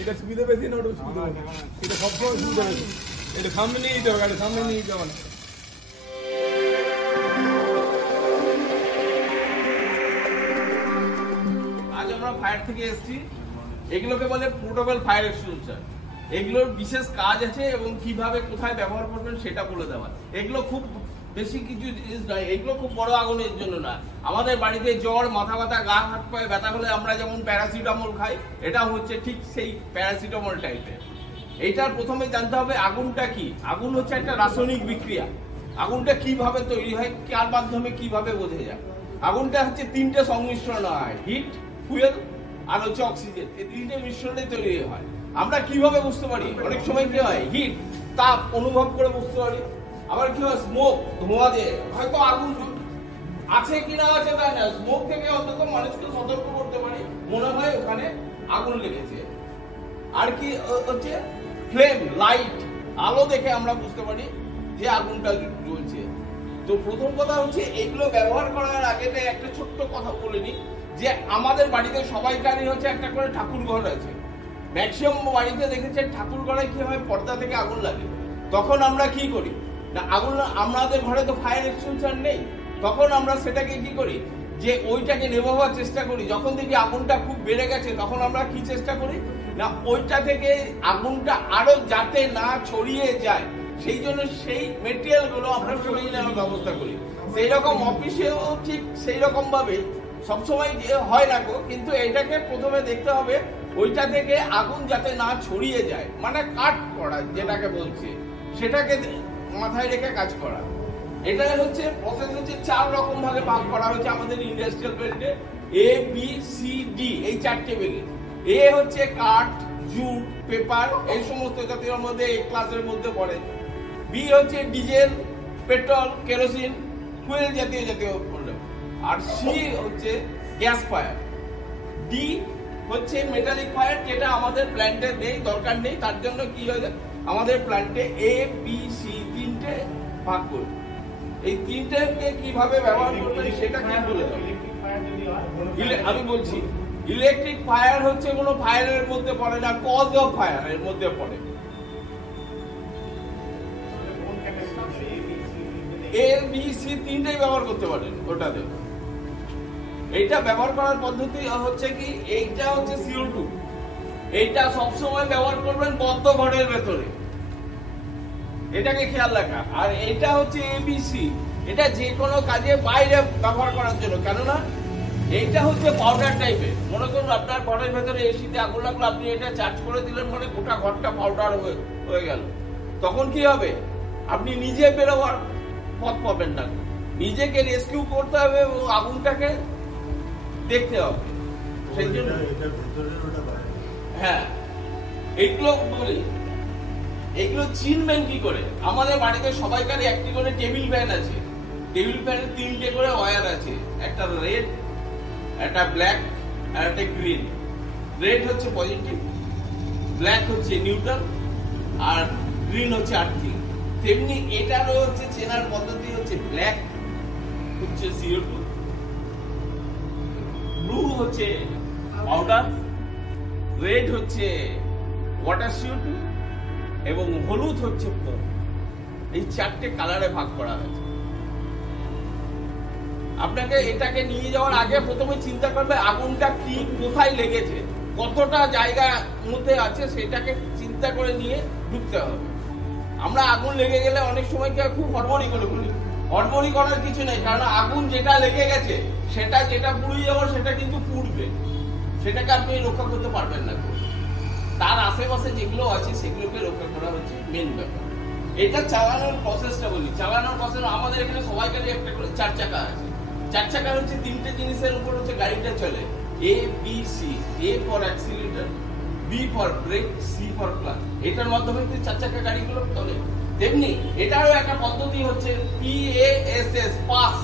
এটা সুবিধা বেশি না ওটা সুবিধা বেশি? এটা সবসময় সুবিধা বেশি। এটা সামনে নিয়ে যেতে হবে, গাড়ি সামনে নিয়ে যেতে হবে না। আজ আমরা ফায়ার থেকে এসেছি, এগুলোকে বলে পোর্টেবল ফায়ার এক্সটিংগুইশার। এগুলোর বিশেষ কাজ আছে এবং কিভাবে কোথায় ব্যবহার করবেন সেটা বলে দেওয়া। এগুলো খুব বেশি কিছু জিনিস নয়, এগুলো খুব বড় আগুনের জন্য না। আমাদের বাড়িতে জ্বর, মাথা ব্যথা, গা হাত পায়ে ব্যথা হলে আমরা যেমন প্যারাসিটামল খাই, এটা হচ্ছে ঠিক সেই প্যারাসিটামল টাইপের। এইটার প্রথমে জানতে হবে আগুনটা কি। আগুন হচ্ছে একটা রাসায়নিক বিক্রিয়া। আগুনটা কিভাবে তৈরি হয়, কার মাধ্যমে, কিভাবে বোঝা যায়? আগুনটা হচ্ছে তিনটে সংমিশ্রণ হয়, হিট, ফুয়েল আর হচ্ছে অক্সিজেন। এই তিনটে মিশ্রণে তৈরি হয়। আমরা কিভাবে বুঝতে পারি? অনেক সময় কি হয়, হিট, তাপ অনুভব করে বুঝতে পারি। আবার কি হয়, স্মোক, ধোঁয়া দিয়ে হয়তো আগুন আছে কিনা আছে তাই না, স্মোক থেকে অন্তত মানুষকে সতর্ক করতে পারি, মনে হয় ওখানে আগুন লেগেছে। আর কি হচ্ছে ফ্লেম, লাইট, আলো দেখে আমরা বুঝতে পারি যে আগুনটা জ্বলছে। তো প্রথম কথা হচ্ছে এগুলো ব্যবহার করার আগে একটা ছোট্ট কথা বলে নিই, যে আমাদের বাড়িতে সবাইকারই হচ্ছে একটা করে ঠাকুর ঘর আছে। ম্যাক্সিমাম বাড়িতে দেখেছে ঠাকুর ঘরে কি হয়, পর্দা থেকে আগুন লাগে। তখন আমরা কি করি না, আগুন, আমাদের ঘরে তো ফায়ার এক্সটিংগুইশার নেই, তখন আমরা সেটাকে কি করি, যে ওইটাকে নেভাবার চেষ্টা করি। যখন দেখি আগুনটা খুব বেড়ে গেছে, তখন আমরা কি চেষ্টা করি না, ওইটা থেকে আগুনটা আরো যাতে না ছড়িয়ে যায়, সেই জন্য সেই মেটেরিয়াল গুলো আমরা সরিয়ে নেওয়ার ব্যবস্থা করি। সেই রকম অফিসেও ঠিক সেই রকম ভাবে সবসময় হয় না গো, কিন্তু এটাকে প্রথমে দেখতে হবে ওইটা থেকে আগুন যাতে না ছড়িয়ে যায়, মানে কাট করা যেটাকে বলছে, সেটাকে মাথায় রেখে কাজ করা। এটা হচ্ছে প্রসেস হচ্ছে 4 রকম ভাবে ভাগ করা হচ্ছে আমাদের ইন্ডাস্ট্রিয়াল বেল্টে, A B C D, এই 4টে ভাগে। এ হচ্ছে কাঠ, জুট, পেপার, এই সমস্ত জাতীয় মধ্যে এই ক্লাসের মধ্যে পড়ে। বি হচ্ছে ডিজেল, পেট্রোল, কেরোসিন, ফুয়েল জাতীয় আর সি হচ্ছে গ্যাস ফায়ার। ডি হচ্ছে মেটালিক ফায়ার, যেটা আমাদের প্ল্যান্টে নেই, দরকার নেই, তার জন্য কি হয়েছে আমাদের প্ল্যান্টে A B C 3টে ভাগ করে। এই 3টেকে কিভাবে ব্যবহার করবেন সেটা কি বলে দাও। আমি বলছি ইলেকট্রিক ফায়ার হচ্ছে কোনো ফায়ারের মধ্যে পড়ে না, কজ অফ ফায়ার এর মধ্যে পড়ে। A B C 3টেই ব্যবহার করতে পারেন ওটাতে। এইটা ব্যবহার করার পদ্ধতি হচ্ছে কি, এইটা হচ্ছে CO2, এইটা সবসময় ব্যবহার করবেন বদ্ধ ঘরের ভেতরে, এটাকে খেয়াল রাখা। আর এইটা হচ্ছে ABC, এটা যে কোনো কাজে বাইরে ব্যবহার করার জন্য, কেননা এইটা হচ্ছে পাউডার টাইপের। মনে করুন আপনার ঘরের ভেতরে এসিতে আগুন লাগলো, আপনি এটা চার্জ করে দিলেন, মানে গোটা ঘরটা পাউডার হয়ে গেল। তখন কি হবে, আপনি নিজে বেরোবার পথ পাবেন না, নিজেকে রেস্কিউ করতে হবে এবং আগুনটাকে দেখতে হবে। সেই জন্য হ্যাঁ, এইগুলো বলি, এগুলো চিনবেন কি করে। আমাদের বাড়িতে সবাইকারই একটি করে টেবিল ফ্যান আছে। টেবিল ফ্যানের 3টে করে ওয়্যার আছে, একটা রেড, একটা ব্ল্যাক আর একটা গ্রিন। রেড হচ্ছে পজিটিভ, ব্ল্যাক হচ্ছে নিউট্রাল আর গ্রিন হচ্ছে আর্থিং। তেমনি এটারও হচ্ছে চেনার পদ্ধতি হচ্ছে ব্ল্যাক হচ্ছে CO2, ব্লু হচ্ছে পাউডার, রেড হচ্ছে ওয়াটার CO2 এবং হলুদ হচ্ছে ফোম। এই 4টে কালারে ভাগ করা হয়েছে। আপনাকে এটাকে নিয়ে যাওয়ার আগে প্রথমে চিন্তা করবে আগুনটা কি, কোথায় লেগেছে, কতটা জায়গার মধ্যে আছে, সেটাকে চিন্তা করে নিয়ে ঢুকতে হবে। আমরা আগুন লেগে গেলে অনেক সময় খুব হড়বড়ি করে বলি, হড়বড়ি করার কিছু নেই, কারণ আগুন যেটা লেগে গেছে সেটা যেটা পুড়ে যাবো সেটা কিন্তু পুড়বে, সেটাকে আপনি রক্ষা করতে পারবেন না। তার আশেপাশে যেগুলো আছে সেগুলোকে রক্ষা করা হচ্ছে মেন ব্যাপার। এটা চালানোর প্রসেসটা বলি। চালানোর প্রসেস আমাদের এখানে সবাইকারই একটা করে 4 চাকা আছে। 4 চাকা হচ্ছে 3টে জিনিসের উপর হচ্ছে গাড়িটা চলে, A B C, A for accelerator, B for brake, C for clutch. এটার মাধ্যমে 4 চাকা গাড়িগুলো চলে। তেমনি এটারও একটা পদ্ধতি হচ্ছে PASS, pass.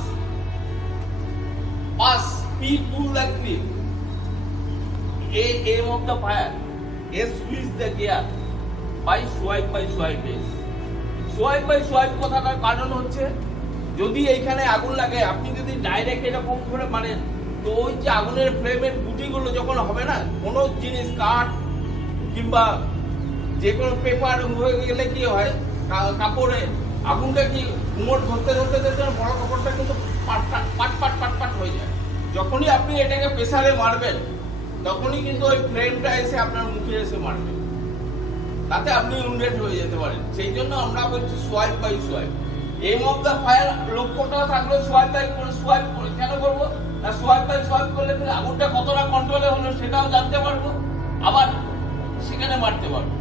Pass, P pull the grip, A aim of the fire, S switch the gear, by swipe S। Swipe by swipe কথাটার কারণ হচ্ছে, যদি এইখানে আগুন লাগে, আপনি যদি ডাইরেক্ট এরকম করে মারেন, তো ওই যে আগুনের ফ্লেমের গুটিগুলো যখন হবে না, কোনো জিনিস, কাঠ, কিংবা যে কোনো পেপার হয়ে গেলে কি হয়, কাপড়ে আগুনটা কি মোট ধরতে ধরতে ধরতে বড় কাপড়টা কিন্তু পাট হয়ে যায়। যখনই আপনি এটাকে প্রেসারে মারবেন তখনই কিন্তু ওই ফ্লেমটা এসে আপনার মুখে এসে মারবে, তাতে আপনি উন্ডেড হয়ে যেতে পারেন। সেই জন্য আমরা বলছি swipe by swipe. Aim of the fire লক্ষ্যটা থাকলো সোয়াইপ বাই সোয়াইপ করে। কেন করবো না, সোয়াইপ বাই সোয়াইপ করলে আগুনটা কতটা কন্ট্রোলে হলো সেটাও জানতে পারবো, আবার সেখানে মারতে পারবো।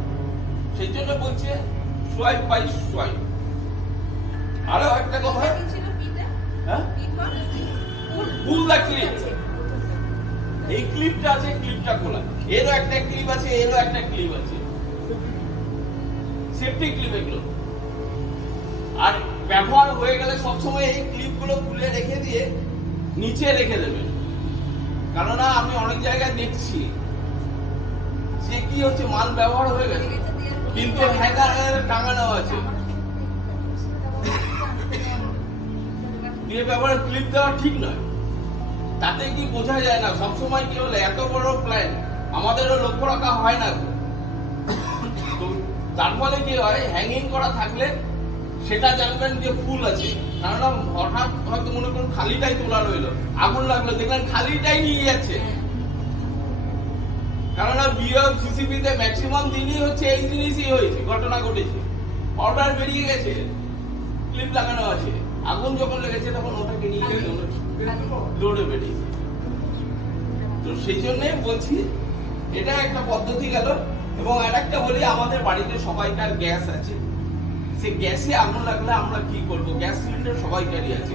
সেই জন্য বলছে সোয়াইপ বাই সোয়াইপ। আরো একটা কথা, হ্যাঁ পুল দ্য ক্লিপ। এই ক্লিপটা আছে, ক্লিপটা খোলা, এরও একটা ক্লিপ আছে, এরও একটা ক্লিপ আছে, সেফটি ক্লিপ এগুলো। আর ব্যবহার হয়ে গেলে সবসময় এই ক্লিপ গুলো খুলে রেখে দিয়ে নিচে রেখে দেবেন। কেননা আমি অনেক জায়গায় দেখছি যে কি হচ্ছে, মাল ব্যবহার হয়ে গেছে কিন্তু হ্যাঙ্গারে টাঙানো আছে, দিয়ে ব্যবহার ক্লিপ দেওয়া ঠিক নয়। তাতে কি বোঝা যায় না, সবসময় কি হলে এত বড় প্ল্যান আমাদেরও লক্ষ্য রাখা হয় না। তার ফলে কি হয়, হ্যাঙ্গিং করা থাকলে সেটা জানবেন যে ফুল আছে। কারণ হঠাৎ হয়তো মনে করুন খালিটাই তোলা রইলো, আগুন লাগলো, দেখলেন খালিটাই নিয়ে যাচ্ছে। কারণ বিএফ সিসিপিতে ম্যাক্সিমাম দিনই হচ্ছে এই জিনিসই হয়েছে, ঘটনা ঘটেছে। অর্ডার বেরিয়ে গেছে, ক্লিপ লাগানো আছে, আগুন যখন লেগেছে তখন ওটাকে নিয়ে গেছে লোডে বেরিয়েছে। তো সেই জন্য বলছি এটা একটা পদ্ধতি গেল। এবং আর একটা বলি, আমাদের বাড়িতে সবাইকার গ্যাস আছে, সে গ্যাসে আগুন লাগলে আমরা কি করব, গ্যাস সিলিন্ডার সবাইকারই আছে।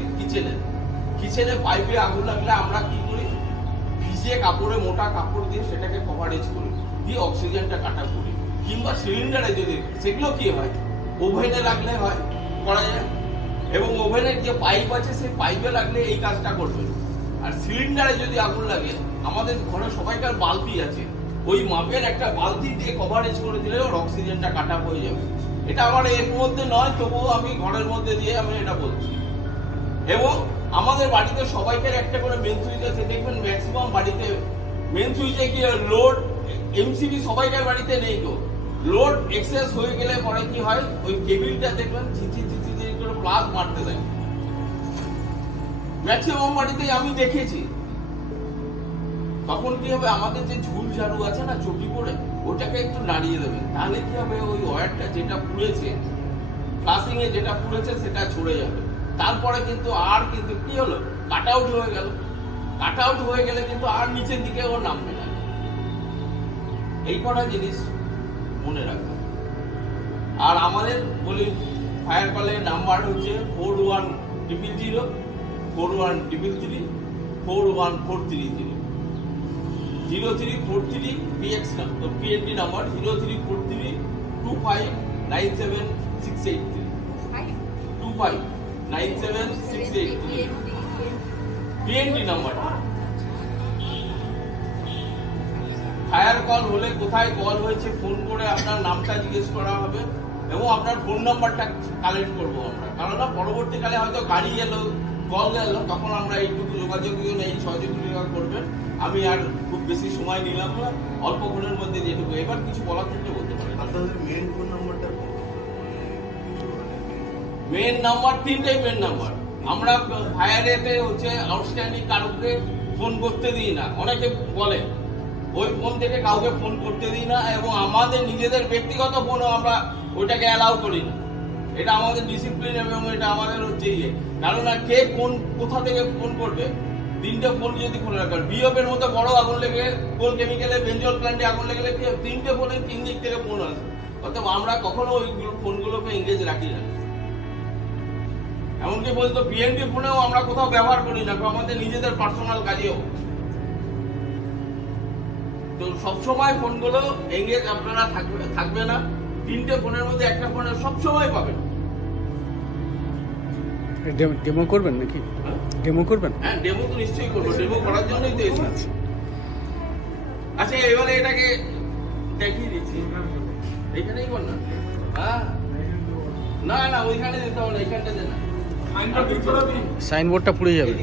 কিচেনে পাইপে আগুন লাগলে আমরা কি করি, ভিজে কাপড়ে, মোটা কাপড় দিয়ে সেটাকে কভারেজ করি, দিয়ে অক্সিজেনটা কাটা করি। কিংবা সিলিন্ডারে যদি, সেগুলো কি হয়, ওভেনে লাগলে হয়, করা যায়। এবং ওভেনের যে পাইপ আছে সেই পাইপে লাগলে এই কাজটা করবে। আর সিলিন্ডারে যদি আগুন লাগে, আমাদের ঘরে সবাইকার বালতি আছে, ওই মাপের একটা বালতি দিয়ে কভারেজ করে দিলে ওর অক্সিজেনটা কাটা হয়ে যাবে। এটা আমার এর মধ্যে নয়, তবুও আমি ঘরের মধ্যে দিয়ে আমি এটা বলছি। এবং আমাদের বাড়িতে সবাইকার একটা করে মেন সুইচ আছে, দেখবেন ম্যাক্সিমাম বাড়িতে মেন সুইচে কি লোড এমসিবি সবাইকার বাড়িতে নেই। তো লোড এক্সেস হয়ে গেলে পরে কি হয়, ওই কেবিলটা দেখবেন ছিচি করে প্লাগ মারতে দেয়। ম্যাক্সিমাম বাড়িতে আমি দেখেছি। তখন কি হবে, আমাদের যে ঝুল ঝাড়ু আছে না চটি করে, ওটাকে একটু নাড়িয়ে দেবেন, তাহলে কি হবে, ওই ওয়্যারটা যেটা পুড়েছে, ফ্লাশিং এ যেটা পুড়েছে সেটা ছড়ে যাবে। তারপরে কিন্তু আর কিন্তু কি হলো, কাট আউট হয়ে গেল। কাট আউট হয়ে গেলে কিন্তু আর নিচের দিকে ও নামবে না। এই কটা জিনিস মনে রাখবেন। আর আমাদের বলি ফায়ার কলের নাম্বার হচ্ছে 4100 4133 41430 0343 PND number 0343 2597683 2597683 PND number. Fire call হলে কোথায় কল হয়েছে ফোন করে আপনার নামটা জিজ্ঞেস করা হবে এবং আপনার ফোন নাম্বারটা কালেক্ট করবো আমরা। কারণ পরবর্তীকালে হয়তো গাড়ি এলো, কল গেল, তখন আমরা এইটুকু যোগাযোগ এই সহযোগিতা করবেন। আমি আর খুব বেশি সময় নিলাম না, অল্পক্ষণের মধ্যে যেটুকু। এবার কিছু বলার ক্ষেত্রে বলতে পারেন। আপনাদের মেন ফোন নাম্বারটা? মেন নাম্বার তিনটাই মেন নাম্বার। আমরা ফায়ারেতে হচ্ছে আউটস্ট্যান্ডিং কারোকে ফোন করতে দিই না। অনেকে বলে ওই ফোন থেকে কাউকে ফোন করতে দিই না, এবং আমাদের নিজেদের ব্যক্তিগত ফোনও আমরা ওইটাকে অ্যালাউ করি না। এটা আমাদের ডিসিপ্লিন এবং এটা আমাদের হচ্ছে ইয়ে। কারণ কে কোন কোথা থেকে ফোন করবে, তিনটে ফোন যদি খোলা রাখবেন, বিওপের মতো বড় আগুন লেগে, কোল কেমিক্যালে বেঞ্জল প্ল্যান্টে আগুন লেগে তিনটে ফোনে তিন দিক থেকে ফোন আসে। অর্থাৎ আমরা কখনো ওই ফোনগুলোকে এঙ্গেজ রাখি না। এমনকি বলতো পিএনডি ফোনেও আমরা কোথাও ব্যবহার করি না, আমাদের নিজেদের পার্সোনাল কাজেও। তো সবসময় ফোনগুলো এঙ্গেজ আপনারা থাকবে না। তিনটে ফোনের মধ্যে একটা ফোনে সবসময় পাবেন। ডেমো করবেন নাকি? ডেমো করবেন? হ্যাঁ, ডেমো তো নিশ্চয়ই করবো। ডেমো করার জন্যই তো এসেছি। আচ্ছা, এবারে এটাকে দেখিয়ে দিচ্ছি। এইখানেই বল না। হ্যাঁ, না না, ওইখানে যেতে হবে না, এইখানটাতে না। সাইনবোর্ডটা পুড়ে যাবে।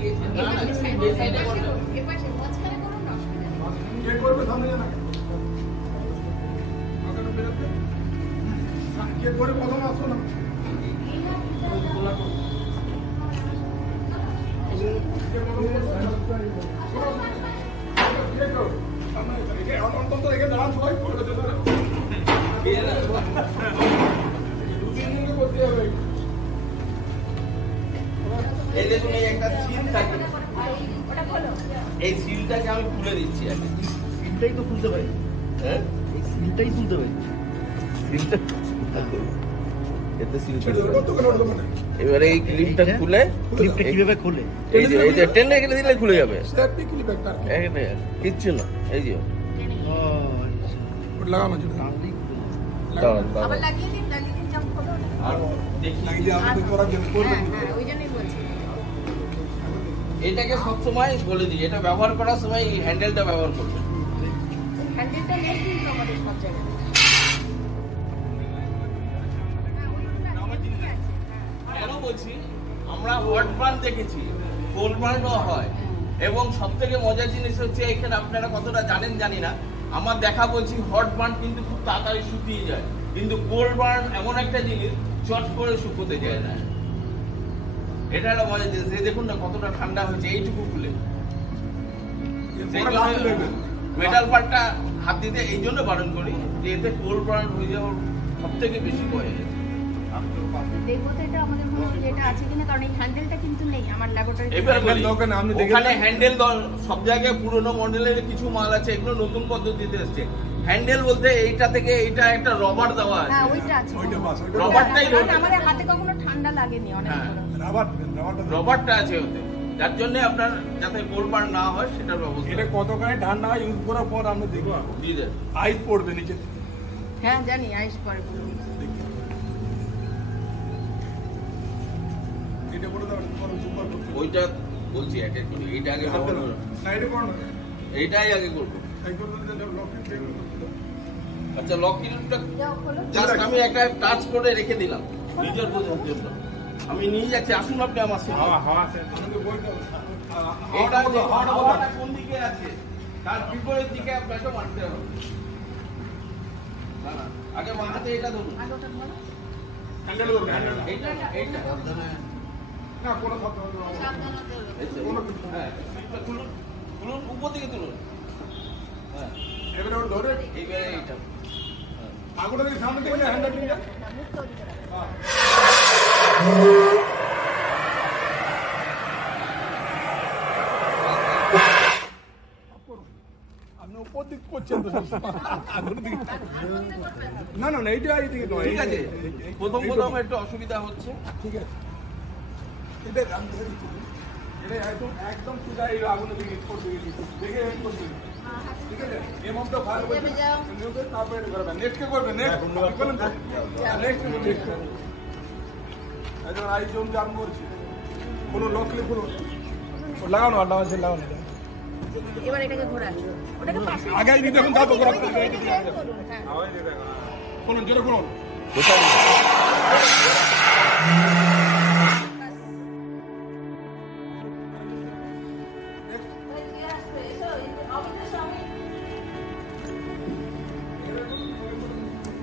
কে করে প্রথম আসো না এই দেখুন এই একটা সিল থাকে, এই সিলটাকে আমি খুলে দিচ্ছি আগে। সিলটাই তো খুলতে পারি, হ্যাঁ এই সিলটাই খুলতে পারি। সিলটা এতে সিল এবারে এই ক্লিপটা খুলে, ক্লিপটা কিভাবে খোলে? এই যে টেনে গেলে দিলে খুলে যাবে, স্টেপটি ক্লিপ একটা এখানে কিচ্ছু না। এই যে ও আচ্ছা, ওটা লাগানো যেটা তাহলেই খুলে। দাঁড়ান, আবার দাঁড়ান। লাগিয়ে দিন চাপ খোলো না। আর দেখি লাগিয়ে দিয়ে আমাদের করার জন্য করবেন হ্যাঁ ওই জন্যই বলছি। এটাকে সবসময় বলে দিই, এটা ব্যবহার করার সময় এই হ্যান্ডেলটা ব্যবহার করবেন। হ্যান্ডেলটা নেই কিন্তু আমাদের সব জায়গায়। কেন বলছি, আমরা হট বার্ন দেখেছি, কোল্ড বার্নও হয়। এবং সব থেকে মজার জিনিস হচ্ছে, এখানে আপনারা কতটা জানেন জানি না, আমার দেখা বলছি হট বার্ন কিন্তু খুব তাড়াতাড়ি শুকিয়ে যায়, কিন্তু কোল্ড বার্ন এমন একটা জিনিস চট করে শুকোতে যায় না। এটা একটা মজার জিনিস। এই দেখুন না কতটা ঠান্ডা হয়েছে এইটুকু খুলে। মেটাল পার্টটা হাত দিতে এই জন্য বারণ করি যে এতে কোল্ড বার্ন হয়ে যাওয়ার সব থেকে বেশি ভয় আছে। দেখবো তো এটা আমাদের কোনো যেটা আছে কিনা, কারণ এই হ্যান্ডেলটা কিন্তু নেই আমার ল্যাবরেটরিতে। এবার বলি, দরকার নেই, আপনি দেখে ওখানে নেন। হ্যান্ডেল সব জায়গায় পুরনো মডেলের কিছু মাল আছে, এগুলো নতুন পদ্ধতিতে এসছে। হ্যান্ডেল বলতে এইটা থেকে এইটা একটা রবার দেওয়া আছে। হ্যাঁ ওইটা আছে। ওইটা বাস, ওইটা রবারটাই কারণ রোটে। আমাদের হাতে কখনো ঠান্ডা লাগেনি অনেক হ্যাঁ। বড়। রাবারটা রবারটা আছে ওতে, যার জন্য আপনার যাতে কোল্ড বার্ন না হয় সেটার ব্যবস্থা এটা কতখানি ঠান্ডা হয় ইউজ করার পর আমরা দেখবো দিয়ে দেন। আইস পড়বে নিচে থেকে। হ্যাঁ জানি আইস পরে এটা করে দাও, তোমার সুপার করতে হবে। ওইটা বলছি এক এক করে, এইটা আগে হাতে ব্যবহার দাও। করো। না, এটা করো না। এইটাই আগে করবো। এই করলে যেটা লকেট দিয়ে করতে দাও। আচ্ছা, লক কিলটা যাও খোলো। জাস্ট আমি একটা টাচ করে রেখে দিলাম নিজের বোঝার জন্য। আমি নিয়ে যাচ্ছি, আসুন আপনি আমার সাথে। আমাকে বলতে হবে। এটা যে হাওয়াটা কোন দিকে আছে তার বিপরীত দিকে আপনাকে মারতে হবে। না না, আগে মাথাতে এটা ধরুন। আগে ওটা ধরো। হ্যান্ডেল করবে, হ্যান্ডেল। এইটা না, কোনো শব্দ হবে না। সাবধানে ধরো। এই তো। কোনো কিছু না। হ্যাঁ, এটা তুলুন, তুলুন উপর দিকে তুলুন। হ্যাঁ, এবারে ওটা ধরে এইবারে এইটা। আগুনটা দিকে সামনে দিকে না, হ্যান্ডেল দিকে। না, মুখ তৈরি করো। হ্যাঁ। আপনি উপর দিক করছেন তো সবসময়। আগুনের দিকে। না না না, এইটা এই দিকে নয়। ঠিক আছে, প্রথম প্রথম একটু অসুবিধা হচ্ছে। ঠিক আছে। এটা আমি ধরে দিচ্ছি। এটা একদম একদম সোজা এই আগুনের দিকে উপর দিকে দেখে করছি। ঠিক আছে, এমনটা ভালো করে যাও। নিউতে তারপরে এটা করবেন। নেক্সট কে করবেন? নেক্সট বলেন তো। Next next. এখন আই জোন জাম করছি। কোনো লকলে কোনো লাগানো আর লাগানো লাগানো। এবার এটাকে ঘোরান। ওটাকে পাশে আগে দিতে এখন তারপর ঘোরাতে হবে। করুন, হ্যাঁ। কোন জোরে কোন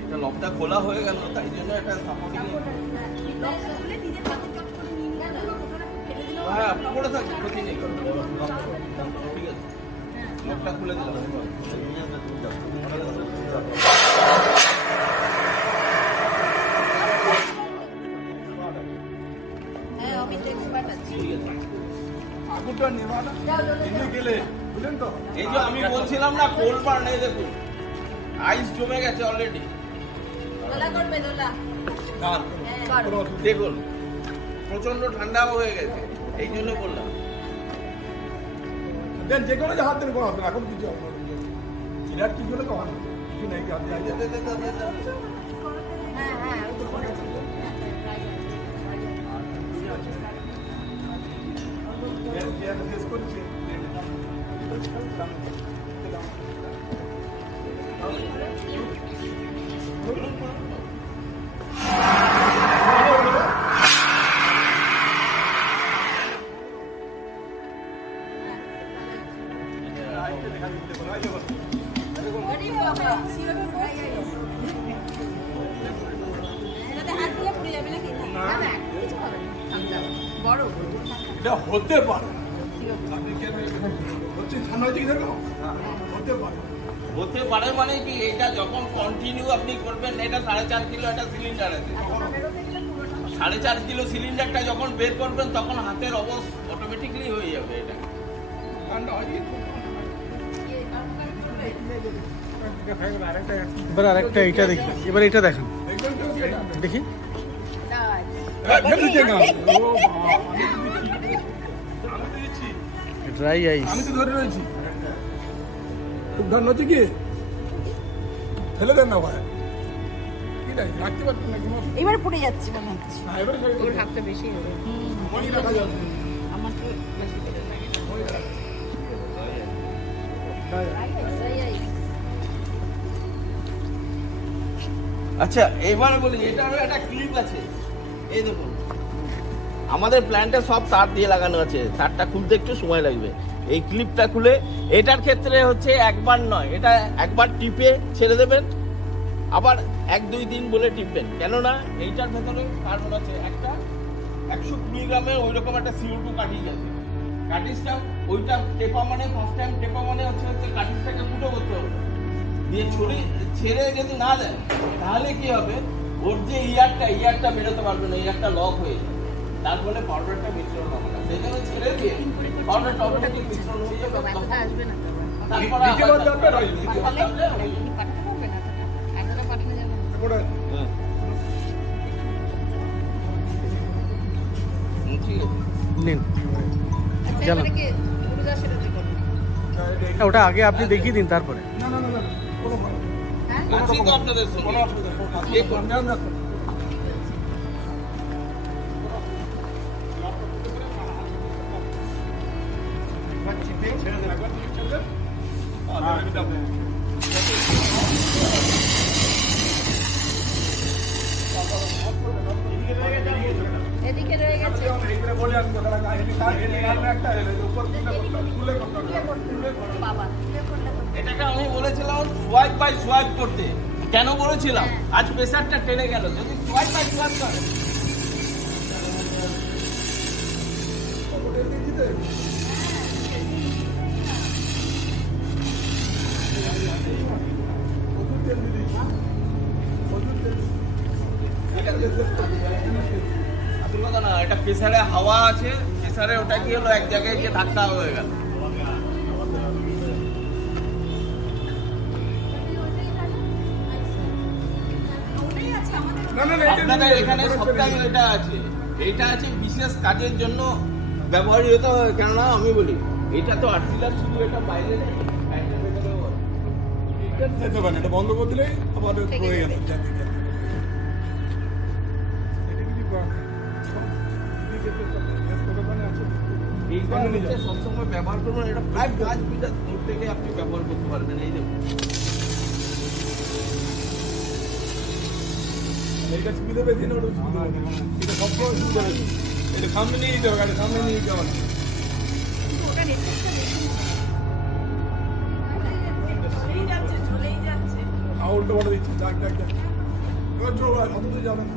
এটা লকটা খোলা হয়ে গেল, তাই জন্য একটা সাপোর্টিং। হ্যাঁ, পড়ে থাকবে, ক্ষতি নেই। ঠিক আছে, লকটা খুলে দিলাম। হ্যাঁ অমিত এক্সপার্ট আছে। ঠিক আছে। আগুনটা নেভানো নিয়ে গেলে বুঝলেন তো। এই যে আমি বলছিলাম না কোল্ড বার্ন, এই দেখুন আইস জমে গেছে অলরেডি। দোলা করবে দোলা। আর হ্যাঁ করো। দেখুন প্রচন্ড ঠান্ডাও হয়ে গেছে, এই জন্য বললাম। দেন যে কোনো হাত দেন কোনো হবে না, এখন কিছু হবে না। চিরার কি হলে তো হবে না। কিছু নেই কি হাত দিয়ে হ্যাঁ হ্যাঁ ওই তো করে। শেষ করছি। Ready, Papa? See you again. যাবে নাকি? না না কিছু হবে না, ঠান্ডা বড় এটা হতে পারে আপনি কেন হচ্ছে ঠান্ডা হচ্ছে কি দেখো হতে পারে হতে পারে মানে কি, এটা যখন কন্টিনিউ আপনি করবেন, এটা 4.5 কিলো একটা সিলিন্ডার আছে, 4.5 কিলো সিলিন্ডারটা যখন বের করবেন তখন হাতের অবস্থা অটোমেটিকলি হয়ে যাবে। এটা ঠান্ডা হয় এবার আরেকটা এইটা দেখি, এবার এটা দেখান দেখবেন তো কি এটা দেখি। ফেলে দিচ্ছে না ও বাবা আমি তো দিচ্ছি ড্রাই আইস। আমি তো ধরে রয়েছি খুব ঠান্ডা হচ্ছে কি ফেলে দেন না ভাই কি তাই রাখতে পারবেন না কোনো এবার পড়ে যাচ্ছে মনে হচ্ছে। না এবারে ফেলে ওর হাতটা বেশি হবে। ওই রাখা যাবে আমার তো বেশি পেটে লাগে। ওই রাখা আচ্ছা এবার বলি, এটারও একটা ক্লিপ আছে, এই দেখুন আমাদের প্ল্যান্টে সব তার দিয়ে লাগানো আছে, তারটা খুলতে একটু সময় লাগবে। এই ক্লিপটা খুলে, এটার ক্ষেত্রে হচ্ছে একবার নয়, এটা একবার টিপে ছেড়ে দেবেন, আবার 1-2 দিন বলে টিপবেন, কেননা এইটার ভেতরে কার্বন আছে একটা 120 গ্রামের ওই রকম একটা CO2 কার্টিজ আছে। কার্টিজটা ওইটা টেপা মানে ফার্স্ট টাইম টেপা মানে হচ্ছে কার্টিজটাকে ফুটো করতে হবে, দিয়ে ছেড়ে যদি না দেন তাহলে কি হবে, ওর যে ইয়ারটা বেরোতে পারবে না, ইয়ারটা লক হয়ে যাবে, তার ফলে পাউডারটা মিশ্রণ হবে না। সেই জন্য ছেড়ে দিয়ে পাউডারটা অটোমেটিক মিশ্রণ হয়ে যাবে, এতটা আসবে না তো আবার। তারপরে নিচে বাদ যাবে না নিচে বাদ পাঠাতে পারবে না এতটা। এতটা পাঠানো যাবে না। করে ঠিক আছে। নিন। আচ্ছা জানো। এবারে কি গুরুদাসের দিকে করবে? ওটা আগে আপনি দেখিয়ে দিন তারপরে। না না না না কোনো ভালো হ্যাঁ? আছি তো আপনাদের সঙ্গে। কোনো অসুবিধা নেই এদিকে রয়ে গেছে। বাবা তুলে করলে তো এটাকে আমি বলেছিলাম সোয়াইপ বাই সোয়াইপ করতে, কেন বলেছিলাম, আজ প্রেসারটা টেনে গেল, যদি সোয়াইপ বাই সোয়াইপ করে আসল কথা না, এটা প্রেসারে হাওয়া আছে, প্রেসারে ওটা কি হলো এক জায়গায় গিয়ে ধাক্কা হয়ে গেল। আপনাদের এখানে সপ্তাহে এটা আছে, এটা আছে বিশেষ কাজের জন্য ব্যবহৃত হয়, কেননা আমি বলি এটা তো আর্টিলার শুধু এটা বাইরে নেই, প্যান্টের ভেতরেও হয়। এটা বন্ধ করে দিলেই আবার হয়ে গেল এইটা হচ্ছে সবসময় ব্যবহার করবেন, এটা প্রায় 5 মিটার দূর থেকে আপনি ব্যবহার করতে পারবেন। এই দেখুন এটা সুবিধা পেয়েছি না, ওটা সুবিধা পেয়েছি। এটা সবসময় সুবিধা পেয়েছি। এটা সামনে নিয়ে যেতে হবে, গাড়ি সামনে নিয়ে যেতে হবে। কিন্তু ওটা নেটওয়ার্কটা বেশি না। উল্টো পাল্টা দিচ্ছি, যাক যাক যাক। এবার জোর হয়, অত তো যাবে না।